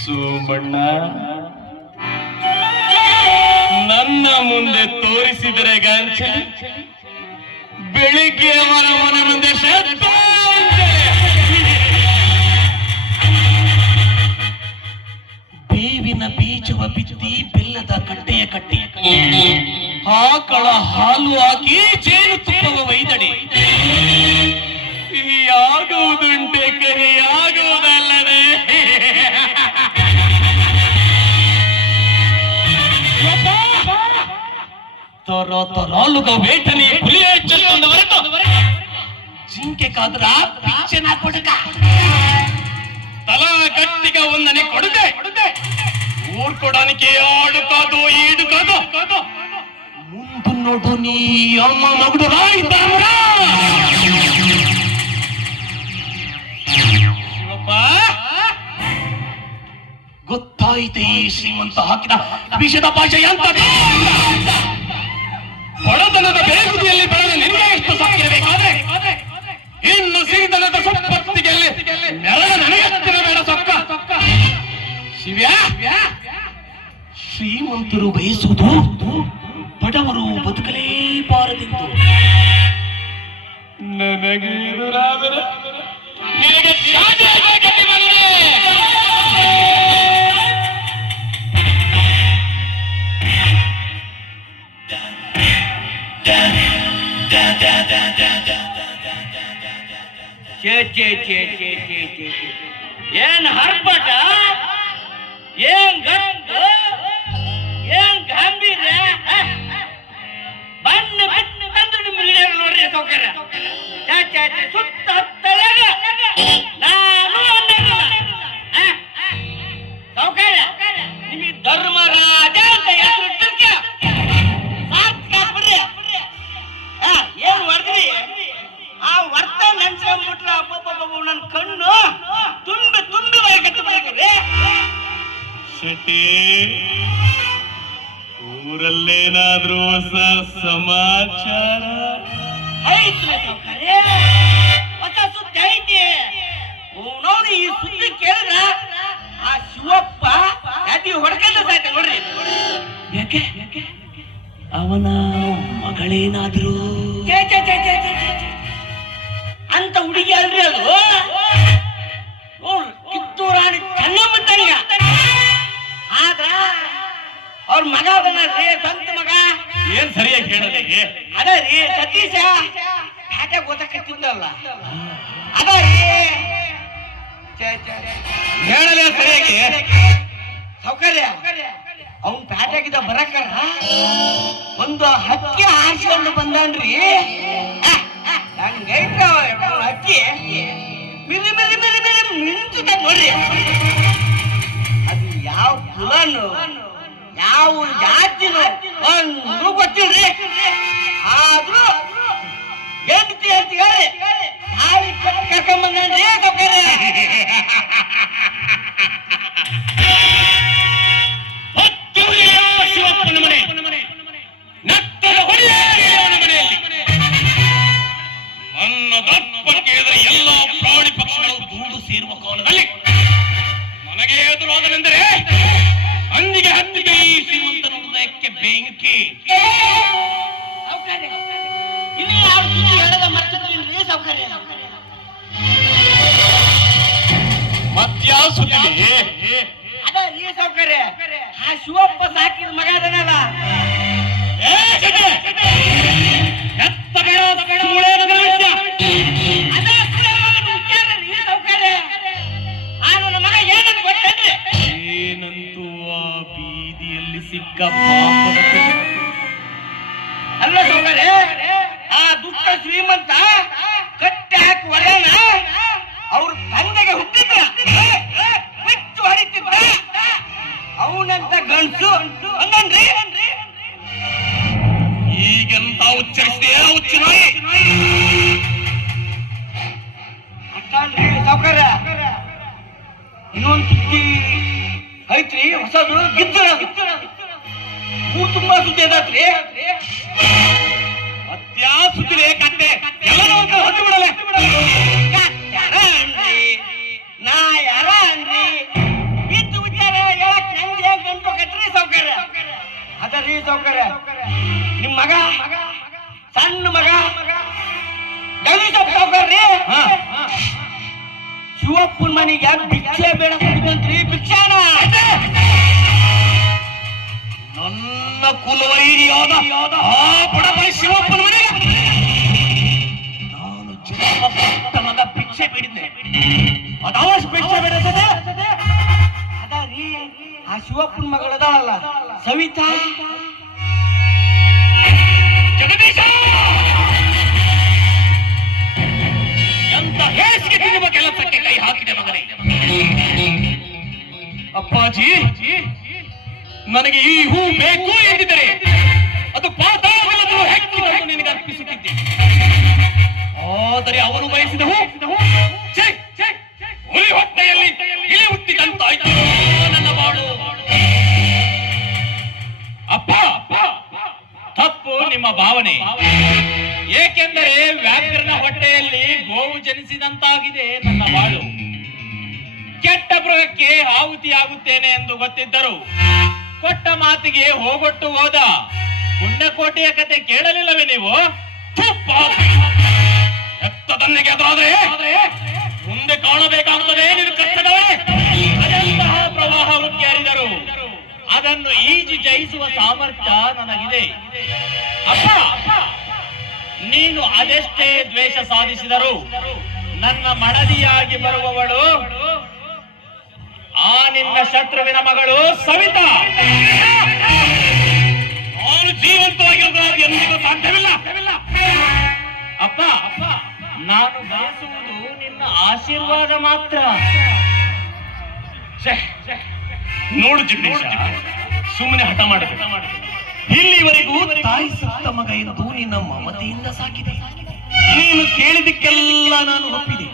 ಸುಬಣ್ಣ ನನ್ನ ಮುಂದೆ ತೋರಿಸಿದರೆ ಗಂಚ ಬೆಳಿಗ್ಗೆ ಅವರ ಮನೆ ಮುಂದೆ ಬೇವಿನ ಬೀಜವ ಬಿತ್ತಿ ಬೆಲ್ಲದ ಕಟ್ಟೆಯ ಕಟ್ಟಿ ಆಕಳ ಹಾಲು ಹಾಕಿ ಜೇನು ತುಪ್ಪವ ಒಯ್ದಡಿ ಸಿಹಿಯಾಗುವುದುಂಟೆ ಕಹಿಯಾಗುವುದಲ್ಲದೆ ತರಾಲುಗ ವೇಟನೆ ಹುಲಿಯ ಚೆಲ್ಲೊಂದು ಹೊರಟು ಜಿಂಕೆ ಕಾದ್ರ ಪಿಚ್ಚನ ಕೊಡುಗ ತಲಾ ಗಟ್ಟಿಗ ಒಂದನೆ ಕೊಡುಗೆ ಊರ್ ಕೊಡಾನಿಕೆ ಆಡು ಕಾದು ಈಡು ಕಾದು ಮುಂದು ನೋಡು ನೀ ಅಮ್ಮ ಮಗುಡು ರಾಯ್ತ ಶಿವಪ್ಪ ಗೊತ್ತಾಯಿತೆ ಈ ಶ್ರೀಮಂತ ಹಾಕಿದ ವಿಷದ ಭಾಷೆ ಅಂತ ಬಡತನದ ಬೇಗುದಿಯಲ್ಲಿ ಬೆಳೆದ ನಿನಗೆ ಎಷ್ಟು ಸಾಕಿರಬೇಕಾದ್ರೆ ಇನ್ನು ಸಿರಿತನದ ಸಂಪತ್ತಿಗೆಲ್ಲಿ ನೆರಳ ನನಗೆತ್ತಿರಬೇಡ ಸೊಕ್ಕ ಶಿವ್ಯಾ ಶ್ರೀಮಂತರು ಬಯಸುವುದು ಬಡವರು ಬದುಕಲೇಬಾರದೆಂದು ನನಗೆ ಎದುರಾದರೆ ನಿನಗೆ ಏನ್ ಹರ್ಪಟ ಏನ್ ಗಂಡು ಏನ್ ಗಂಭೀರ ಬಣ್ಣ ಬಣ್ಣ ಬಂದು ನಿಮ್ಮ ಹಿಡಿಯರು ನೋಡ್ರಿ ಸೌಕರ್ಯ ಸುತ್ತ ಹತ್ತಲಾಗ ನಾನು ಸೌಕರ್ಯ ನಿಮಗೆ ಧರ್ಮರಾಜ ಅಂತ ಹೆಸರು ಏನ್ ಹೊಡೆದ್ರಿ ಆ ವರ್ತ ನೆನ್ಸ್ಕೊಂಡ್ಬಿಟ್ರೆ ಅಬ್ಬಬ್ಬ ನನ್ನ ಕಣ್ಣು ತುಂಬಿ ಬರಕತ್ತಬೇಕ್ರಿ ಶೆಟ್ಟಿ ಊರಲ್ಲೇನಾದ್ರೂ ಹೊಸ ಸಮಾಚಾರ ಐತಿ ಹೊಸ ಸುದ್ದಿ ಐತಿ ನೋಡಿ ಈ ಸುದ್ದಿ ಕೇಳಿದ್ರ ಆ ಶಿವಪ್ಪ ಅದಿ ಹೊಡ್ಕೊಂಡು ಸಾಯ್ತ ನೋಡ್ರಿ ಯಾಕೆ ಅವನ ಮಗಳೇನಾದ್ರು ಅಂತ ಹುಡುಗಿ ಅಲ್ರಿ ಅದು ನೋಡ್ರಿ ಕಿತ್ತೂರಾಣಿ ಚೆನ್ನಮ್ಮ ತಂಗ ಆದ್ರ ಅವ್ರ ಮಗ ಅದನ್ರಿ ಸ್ವಂತ ಮಗ ಏನ್ ಸರಿಯಾಗಿ ಹೇಳೋದಿಗೆ ಅದ ರೀ ಸತೀಶ ಪ್ಯಾಟೆ ಗೊತ್ತಾಕತ್ತಿದ್ದಲ್ಲ ಅದ ರೀ ಹೇಳಲೇ ಸರಿಯಾಗಿ ಸೌಕರ್ಯ ಅವನ್ ಪ್ಯಾಟೆಗಿದ ಬರಕರ ಒಂದು ಹಕ್ಕಿ ಹಾರಿಸ್ಕೊಂಡು ಬಂದನ್ರಿ ಹಂಗೈತ್ರ ಹಕ್ಕಿ ಮಿರಿ ಮಿರಿ ಮಿರಿ ಮಿರಿ ಮಿಂಚುತ್ತ ನೋಡ್ರಿ ಅದು ಯಾವ ಕುಲನು ಯಾವ ಜಾತಿನು ಒಂದು ಗೊತ್ತಿಲ್ರಿ ಆದ್ರೂ ಹೆಂಡತಿ ಅಂತ ಹೇಳಿ ತಾಳಿ ಕರ್ಕೊಂಬಂದ್ರಿ ಬೆಂಕಿ. ಸೌಕರ್ಯ ಇನ್ನು ಯಾವ ಸುದ್ದಿ ಹೇಳದ ಮರ್ತಿದ್ರಿ ಸೌಕರ್ಯ. ಮತ್ಯಾವ ಸುದ್ದಿ? ಅದ ಈ ಸೌಕರ್ಯ ಆ ಶಿವಪ್ಪ ಸಾಕಿದ ಮಗ ಅದನಲ್ಲ. ಏನಂತೂ ಆ ಬೀದಿಯಲ್ಲಿ ಸಿಕ್ಕ ಪಾಪದ ಅಲ್ಲ ಸೌಕರ್ಯ, ಆ ದುಷ್ಟ ಶ್ರೀಮಂತ ಕಟ್ಟಿ ಹಾಕಿ ಒಡೆಯನ ಅವ್ರ ತಂದೆಗೆ ಹುಟ್ಟಿದ್ರ ಬಿಟ್ಟು ಹೊಡಿತಿದ್ರ. ಅವನಂತ ಗಂಡಸು ಅಂದನ್ರಿ. ಈಗೆಂತ ಉಚ್ಚರಿಸಿದೆ ಹುಚ್ಚು ನಾಯಿ. ಅಷ್ಟಲ್ರಿ ಸೌಕರ್ಯ, ಇನ್ನೊಂದು ಸುದ್ದಿ ಐತ್ರಿ ಹೊಸದು. ಗಿದ್ದು ಊರ್ ತುಂಬಾ ಸುದ್ದಿ ಅದಾತ್ರಿ. ಮತ್ಯಾವ ಸುದ್ದಿ ಕತ್ತೆ ಎಲ್ಲರೂ ಹೊತ್ತು ಬಿಡಲೆ. ನಾ ಯಾರ ಅನ್ರಿ ಇತ್ತು ವಿಚಾರ ಹೇಳಕ್ ನಂಗೆ ಗಂಟು ಕಟ್ರಿ ಸೌಕರ್ಯ. ಅದರಿ ಸೌಕರ್ಯ, ನಿಮ್ ಮಗ ಸಣ್ಣ ಮಗ ಸೌಕರ್ಯ ಶಿವಪ್ಪನ ಮನೆಗೆ ಭಿಕ್ಷೆ ಬೇಡ ಕೊಡ್ಬೇಕಂತ್ರಿ. ಭಿಕ್ಷಾನ ನನ್ನ ಕುಲವೈರಿಯಾದ ಆ ಬಡಬೈ ಶಿವಪ್ಪನ ಮನೆಗೆ ನಾನು ಜನ್ಮಪಟ್ಟ ಮಗ ಭಿಕ್ಷೆ ಬೇಡಿದ್ದೆ. ಅದಾವಷ್ಟು ಭಿಕ್ಷೆ ಬೇಡದೆ. ಅದರಿ ಆ ಶಿವಪ್ಪನ ಮಗಳದಾಳಲ್ಲ ಸವಿತಾ. ಜಗದೀಶ, ಎಂತ ಹೇಸಿಗೆ ತಿನ್ನುವ ಕೆಲಸಕ್ಕೆ ಕೈ ಹಾಕಿದೆ ಮಗನೇ. ಅಪ್ಪಾಜಿ, ನನಗೆ ಈ ಹೂ ಬೇಕು ಎಂದಿದ್ದರೆ ಅದು ಪಾತಾಳದಲ್ಲೂ ಹೆಕ್ಕಿ ತಂದು ನಿನಗೆ ಅರ್ಪಿಸುತ್ತಿದ್ದೆ. ಆದರೆ ಅವನು ಬಯಸಿದ ಹೂ ಹುಲಿ ಹೊಟ್ಟೆಯಲ್ಲಿ ಇಲಿ ಹುಟ್ಟಿದಂತಾಯ್ತು ನನ್ನ ಬಾಳು. ಅಪ್ಪ, ತಪ್ಪು ನಿಮ್ಮ ಭಾವನೆ. ಏಕೆಂದರೆ ವ್ಯಾಘ್ರನ ಹೊಟ್ಟೆಯಲ್ಲಿ ಗೋವು ಜನಿಸಿದಂತಾಗಿದೆ ನನ್ನ ಬಾಳು. ಕೆಟ್ಟ ಮೃಗಕ್ಕೆ ಆಹುತಿಯಾಗುತ್ತೇನೆ ಎಂದು ಗೊತ್ತಿದ್ದರು ಕೊಟ್ಟ ಮಾತಿಗೆ ಹೋಗೊಟ್ಟು ಹೋದ. ಪುಣ್ಯಕೋಟೆಯ ಕತೆ ಕೇಳಲಿಲ್ಲವೇ ನೀವು? ಎತ್ತದನ್ನಿಗೆ ಎದುರಾದ್ರೆ ಮುಂದೆ ಕಾಣಬೇಕಾಗುತ್ತದೆ ನಿನ್ನ ಕಷ್ಟದವೇ. ಅದೆಂತಹ ಪ್ರವಾಹ ಉಕ್ಕಿ ಹರಿದರು ಅದನ್ನು ಈಜಿ ಜಯಿಸುವ ಸಾಮರ್ಥ್ಯ ನನಗಿದೆ. ಅಪ್ಪ, ನೀನು ಅದೆಷ್ಟೇ ದ್ವೇಷ ಸಾಧಿಸಿದರು ನನ್ನ ಮಡದಿಯಾಗಿ ಬರುವವಳು ಆ ನಿನ್ನ ಶತ್ರುವಿನ ಮಗಳು ಸವಿತಾ. ಅವನು ಜೀವಂತವಾಗಿರುವುದು ಎಂದಿಗೂ ಸಾಧ್ಯವಿಲ್ಲ. ಅಪ್ಪ, ನಾನು ಬಯಸುವುದು ನಿನ್ನ ಆಶೀರ್ವಾದ ಮಾತ್ರ. ನೋಡು ಜಗದೀಶ, ಸುಮ್ಮನೆ ಹಠ ಮಾಡಬೇಡ. ಇಲ್ಲಿವರೆಗೂ ತಾಯಿ ಸತ್ತ ಮಗ ಎಂದು ನಿನ್ನ ಮಮತೆಯಿಂದ ಸಾಕಿದೆ. ನೀನು ಕೇಳಿದಕ್ಕೆಲ್ಲ ನಾನು ಒಪ್ಪಿದೆ.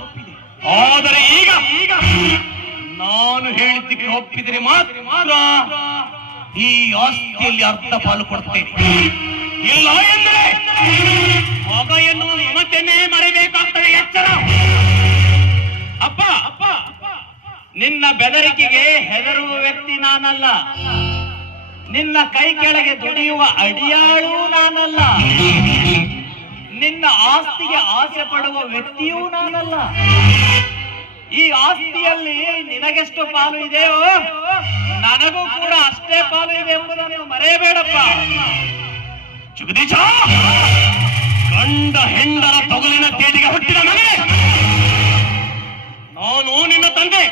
ಆದರೆ ಈಗ ನಾನು ಹೇಳಿದ್ದಕ್ಕೆ ಒಪ್ಪಿದರೆ ಮಾತ್ರ ಈ ಆಸ್ತಿಯಲ್ಲಿ ಅರ್ಧ ಪಾಲು ಕೊಡ್ತೇನೆ. ಇಲ್ಲ ಎಂದರೆ ಮಗ ಎನ್ನುವ ಮಮತೆಯನ್ನೇ ಮರೆಯಬೇಕಾಗ್ತದೆ. ಎಚ್ಚರ. ಅಪ್ಪ, ನಿನ್ನ ಬೆದರಿಕೆಗೆ ಹೆದರುವ ವ್ಯಕ್ತಿ ನಾನಲ್ಲ. ನಿನ್ನ ಕೈ ಕೆಳಗೆ ದುಡಿಯುವ ಅಡಿಯಾಳು ನಾನಲ್ಲ. ನಿನ್ನ ಆಸ್ತಿಗೆ ಆಸೆ ಪಡುವ ವ್ಯಕ್ತಿಯೂ ನಾನಲ್ಲ. ಈ ಆಸ್ತಿಯಲ್ಲಿ ನಿನಗೆಷ್ಟು ಪಾಲು ಇದೆಯೋ ನನಗೂ ಕೂಡ ಅಷ್ಟೇ ಪಾಲು ಇದೆ ಎಂಬುದನ್ನು ಮರೆಯಬೇಡಪ್ಪ. ಜಗದೀಶ, ಗಂಡ ಹೆಂಡರ ತೊಗಲಿನ ತೇಟಿಗೆ ಹುಟ್ಟಿದ ಮಗನೇ, ನಾನು ನಿನ್ನ ತಂದೆ.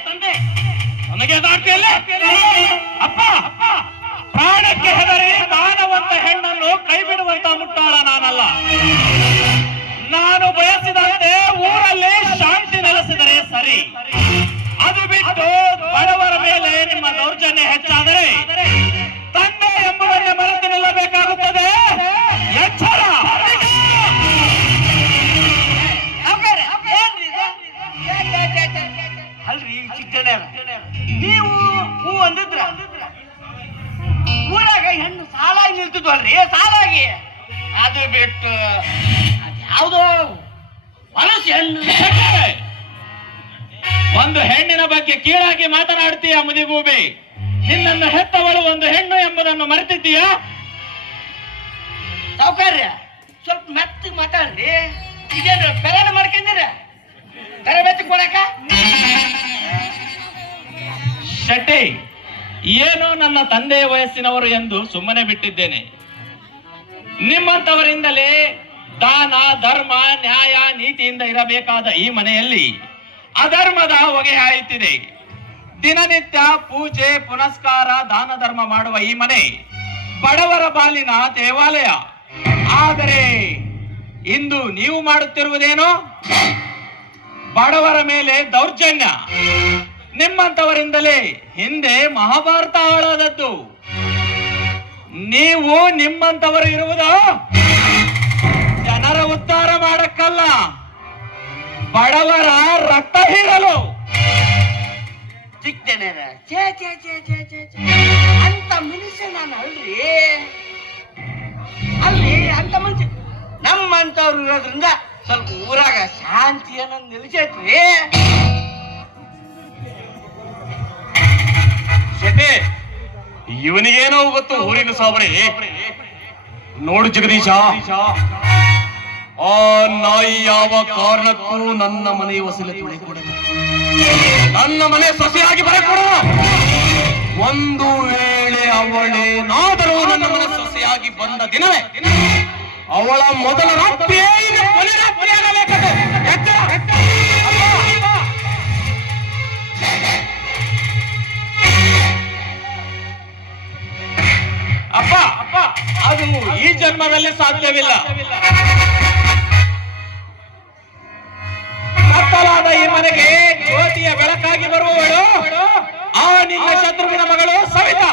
ನನಗೆ ಅದಾಗ್ತಿಲ್ಲ. ಅಪ್ಪ, ಪ್ರಾಣಕ್ಕೆ ಹೆದರಿ ಮಾನವಂತ ಹೆಣ್ಣನ್ನು ಕೈ ಬಿಡುವಂತ ಮುಟ್ಟಾಳ ನಾನಲ್ಲ. ನಾನು ಬಯಸಿದಂತೆ ಊರಲ್ಲಿ ಶಾಂತಿ ನೆಲೆಸಿದರೆ ಸರಿ. ಅದು ಬಿಟ್ಟು ಬಡವರ ಮೇಲೆ ನಿಮ್ಮ ದೌರ್ಜನ್ಯ ಹೆಚ್ಚಾದರೆ ತಂದೆ ಎಂಬುದನ್ನೇ ಮರೆತು ನಿಲ್ಲಬೇಕಾಗುತ್ತದೆ. ಎಚ್ಚರ. ಅಲ್ರಿ ಚಿಕ್ಕಣ್ಣ, ನೀವು ಹೂ ಅಂದಿದ್ರ ಊರಾಗ ಹೆಣ್ಣು ಸಾಲಾಗಿ ನಿಲ್ತಿದ್ವಲ್ರಿ, ಸಾಲಾಗಿ. ಅದು ಬಿಟ್ಟು ಅದ್ಯಾವುದೋ ಹೊಲಸು ಹೆಣ್ಣು. ಒಂದು ಹೆಣ್ಣಿನ ಬಗ್ಗೆ ಕೀಳಾಗಿ ಮಾತನಾಡ್ತೀಯ ಮುದಿಗೂಬೆ. ನಿನ್ನನ್ನು ಹೆತ್ತವಳು ಒಂದು ಹೆಣ್ಣು ಎಂಬುದನ್ನು ಮರೆತಿದ್ದೀಯಾ? ಸಾವುಕಾರ್ಯ ಸ್ವಲ್ಪ ಮೆತ್ತಗೆ ಮಾತಾಡ್ರಿ. ಇದೇನು ಪೆರಾಡ ಮಾಡ್ಕೊಂಡಿರ ತರಬೇತಿ ಕೊಡಕ? ಶೆಟ್ಟಿ, ಏನೋ ನನ್ನ ತಂದೆಯ ವಯಸ್ಸಿನವರು ಎಂದು ಸುಮ್ಮನೆ ಬಿಟ್ಟಿದ್ದೇನೆ. ನಿಮ್ಮಂತವರಿಂದಲೇ ದಾನ ಧರ್ಮ ನ್ಯಾಯ ನೀತಿಯಿಂದ ಇರಬೇಕಾದ ಈ ಮನೆಯಲ್ಲಿ ಅಧರ್ಮದ ಹೊಗೆ ಹಾಯುತ್ತಿದೆ. ದಿನನಿತ್ಯ ಪೂಜೆ ಪುನಸ್ಕಾರ ದಾನ ಧರ್ಮ ಮಾಡುವ ಈ ಮನೆ ಬಡವರ ಪಾಲಿನ ದೇವಾಲಯ. ಆದರೆ ಇಂದು ನೀವು ಮಾಡುತ್ತಿರುವುದೇನು? ಬಡವರ ಮೇಲೆ ದೌರ್ಜನ್ಯ. ನಿಮ್ಮಂತವರಿಂದಲೇ ಹಿಂದೆ ಮಹಾಭಾರತ ಹಾಳಾದದ್ದು. ನೀವು ನಿಮ್ಮಂತವರು ಇರುವುದು ಜನರ ಉದ್ಧಾರ ಮಾಡಕ್ಕಲ್ಲ, ಬಡವರ ರಕ್ತ ಹೀರಲು. ಸಿಕ್ತೇನೆ ಅಂತ ಮನುಷ್ಯ ನಾನು ಅಲ್ರಿ ಅಂತ ಮನುಷ್ಯ ನಮ್ಮಂತವ್ರು ಇರೋದ್ರಿಂದ ಸ್ವಲ್ಪ ಊರಾಗ ಶಾಂತಿಯನ್ನ ನಿಲ್ಸೈತ್ರಿ. ಶೆಟ್ಟಿ, ಇವನಿಗೇನೋ ಗೊತ್ತು ಊರಿನ ಸಾಬರಿ. ನೋಡು ಜಗದೀಶ, ಆ ನಾಯಿ ಯಾವ ಕಾರಣಕ್ಕೂ ನನ್ನ ಮನೆ ವಸೂಲಿ ತುಳಿಕೊಡದು, ನನ್ನ ಮನೆ ಸೊಸೆಯಾಗಿ ಬರಕೊಡು. ಒಂದು ವೇಳೆ ಅವಳೇನಾದರೂ ನನ್ನ ಮನೆ ಸೊಸೆಯಾಗಿ ಬಂದ ದಿನವೇ ಅವಳ ಮೊದಲ ರಾತ್ರಿಯೇ ಕೊನೆ ರಾತ್ರಿಯಾಗಬೇಕದು. ಅಪ್ಪ ಅಪ್ಪ, ಅದು ಈ ಜನ್ಮದಲ್ಲಿ ಸಾಧ್ಯವಿಲ್ಲ. ಕತ್ತಲಾದ ಈ ಮನೆಗೆ ಜ್ಯೋತಿಯ ಬೆಳಕಾಗಿ ಬರುವವಳು ಆ ನಿನ್ನ ಶತ್ರುವಿನ ಮಗಳು ಸವಿತಾ.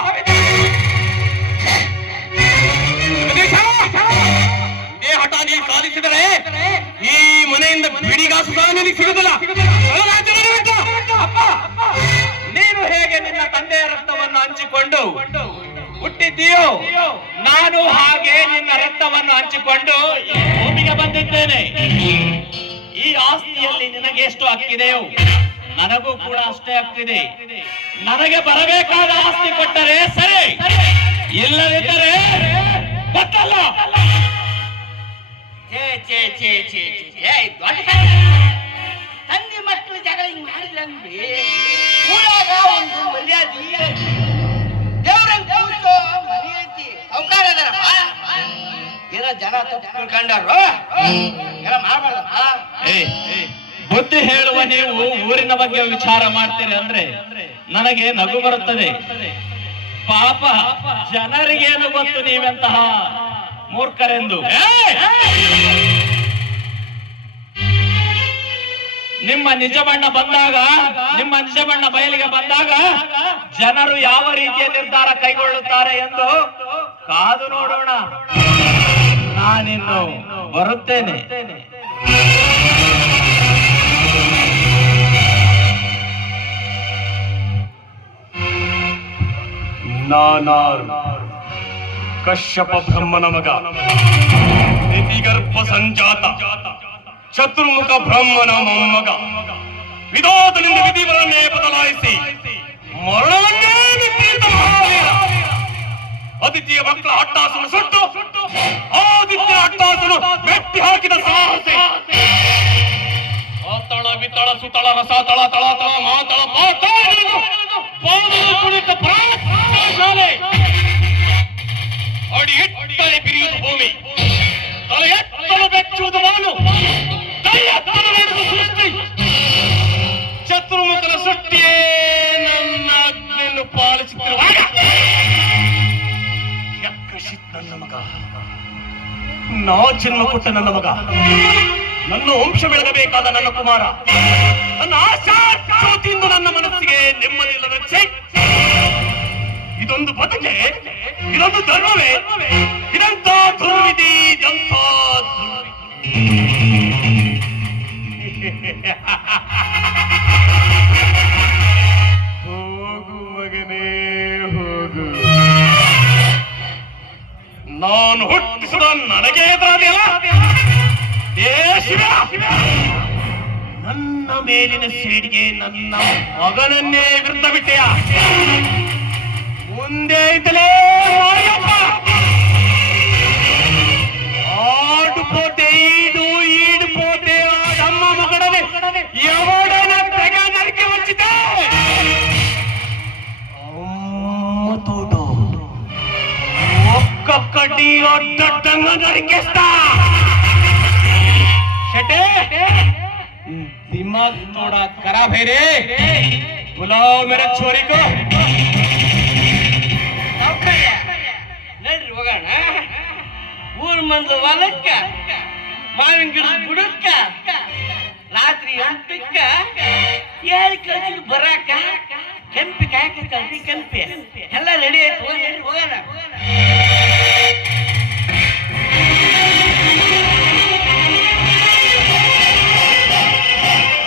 ಇದೇ ಹಠ ನೀನು ಸಾಧಿಸಿದರೆ ಈ ಮನೆಯಿಂದ ಬಿಡಿಗಾಸು ಸಹ ನಿನಗೆ ಸಿಗುದಿಲ್ಲ. ಅಪ್ಪ, ನೀನು ಹೇಗೆ ನಿನ್ನ ತಂದೆಯ ರಕ್ತವನ್ನು ಹಂಚಿಕೊಂಡು ಹುಟ್ಟಿದ್ದೀಯೋ, ನಾನು ಹಾಗೆ ನಿನ್ನ ರಕ್ತವನ್ನು ಹಂಚಿಕೊಂಡು ಈ ಭೂಮಿಗೆ ಬಂದಿದ್ದೇನೆ. ಈ ಆಸ್ತಿಯಲ್ಲಿ ನಿನಗೆ ಎಷ್ಟು ಹಕ್ಕಿದೆಯೋ ನನಗೂ ಕೂಡ ಅಷ್ಟೇ ಹಕ್ಕಿದೆ. ನನಗೆ ಬರಬೇಕಾದ ಆಸ್ತಿ ಕೊಟ್ಟರೆ ಸರಿ, ಇಲ್ಲದಿದ್ದರೆ ಗೊತ್ತಲ್ಲ. ತಂದೆ ಮಕ್ಕಳು ಜಗಳ ಹಿಂಗ್ ಮಾಡಿದ್ರಂದ್ರಿ ಊರಾಗ ಒಂದು ಮರ್ಯಾದೆ ದೇವ್ರಂಗ್ ಕೂತು ಮನೆ ಐತಿ ಸೌಕಾರ ಅದಾರಪ್ಪ. ಏನೋ ಜನ ತಪ್ಪು ತಿಳ್ಕೊಂಡಾರು, ಎಲ್ಲ ಮಾಡ್ಬಾರ್ದಪ್ಪ. ಬುದ್ಧಿ ಹೇಳುವ ನೀವು ಊರಿನ ಬಗ್ಗೆ ವಿಚಾರ ಮಾಡ್ತೀರಿ ಅಂದ್ರೆ ನನಗೆ ನಗು ಬರುತ್ತದೆ. ಪಾಪ ಜನರಿಗೇನು ಗೊತ್ತು ನೀವೆಂತಹ ಮೂರ್ಖರೆಂದು. ನಿಮ್ಮ ನಿಜ ಬಣ್ಣ ಬಂದಾಗ, ನಿಮ್ಮ ನಿಜ ಬಣ್ಣ ಬಯಲಿಗೆ ಬಂದಾಗ ಜನರು ಯಾವ ರೀತಿಯ ನಿರ್ಧಾರ ಕೈಗೊಳ್ಳುತ್ತಾರೆ ಎಂದು ಕಾದು ನೋಡೋಣ. ನಾನಿನ್ನು ಬರುತ್ತೇನೆ. ನಾನಾರು ಕಶ್ಯಪ ಬ್ರಹ್ಮನ ಮಗ, ನಿಧಿಗರ್ಭ ಸಂಜಾತ, ಚತುರ್ಮುಖ ಬ್ರಹ್ಮನ ಮೊಮ್ಮಗ. ವಿಧಾತನಿಂದ ವಿಧಿಗಳನ್ನೇ ಬದಲಾಯಿಸಿ ಮರಣವನ್ನೇ ಮಿತ್ತಿದ ಮಹಾವೀರ. ಅದಿತಿಯ ಮಕ್ಕಳ ಅಟ್ಟಾಸನ ಸುಟ್ಟು ಆದಿತ್ಯ ಅಟ್ಟಾಸನು ಮೆಟ್ಟಿ ಹಾಕಿದ ಸಾಹಸಿ. ಆತಳ ವಿತಳ ಸುತಳ ರಸ ತಳ ತಳ ತಳ ಮಾತಳ ಪಾತಾಳ ಕುಳಿತ ಪ್ರಾಣಾಲೆ ಅಡಿ ಎಟ್ಟರೆ ಬಿರಿಯುವುದು ಭೂಮಿ, ತಲೆ ಎತ್ತಲು ಬೆಚ್ಚುವುದು ಮಾನು, ತಲೆ ಎತ್ತಲು ನಡೆದು ಸೃಷ್ಟಿ. ಚತುರ್ಮುಖನ ಸೃಷ್ಟಿಯೇ ನನ್ನ ಅಗ್ನಿಯನ್ನು ಪಾಲಿಸುತ್ತಿರುವಾಗ ಯಕ್ಷಿತ್ ನನ್ನ ಮಗ, ನಾ ಜನ್ಮ ಕೊಟ್ಟ ನನ್ನ ಮಗ, ನನ್ನ ವಂಶ ಬೆಳಗಬೇಕಾದ ನನ್ನ ಕುಮಾರ, ನನ್ನ ಆಶಾ ಜ್ಯೋತಿಯಿಂದ ನನ್ನ ಮನಸ್ಸಿಗೆ ನೆಮ್ಮದಿಲ್ಲದ ಛೇ. ಇದೊಂದು ಬದುಕೆ, ಇದೊಂದು ಧರ್ಮವೇ, ಇದಂತ ದುರ್ವಿಧಿ, ಇದಂತ ಹೋಗು ಮಗನೇ ಹೋಗು. ನಾನು ಹುಟ್ಟಿಸಿದ ನನಗೆ ಎದುರಾದಿಯಲ್ಲ, ನನ್ನ ಮೇಲಿನ ಸೇಡಿಗೆ ನನ್ನ ಮಗನನ್ನೇ ವಿರುದ್ಧ ಬಿಟ್ಟೆಯ. ಮುಂದೆ ಇದ್ದಲೇ कड्डी और डंग नरिकेस्ता शटे दिमाग थोड़ा खराब है रे बुलाओ मेरे छोरी को ನಡ್ರಿ ಹೋಗೋಣ ಊರ್ ಮಂದು ಹೊಲಕ್ಕ ಮಾವಿನ ಗಿಡದ ಬುಡಕ್ಕ ರಾತ್ರಿ 8ಕ್ಕ ಏಳು ಕಳ್ಸಿದ್ ಬರಾಕ ಕೆಂಪಿ ಕಾಯಕ ಕೆಂಪಿ ಎಲ್ಲ ರೆಡಿ ಆಯ್ತು ಹೋಗೋಣ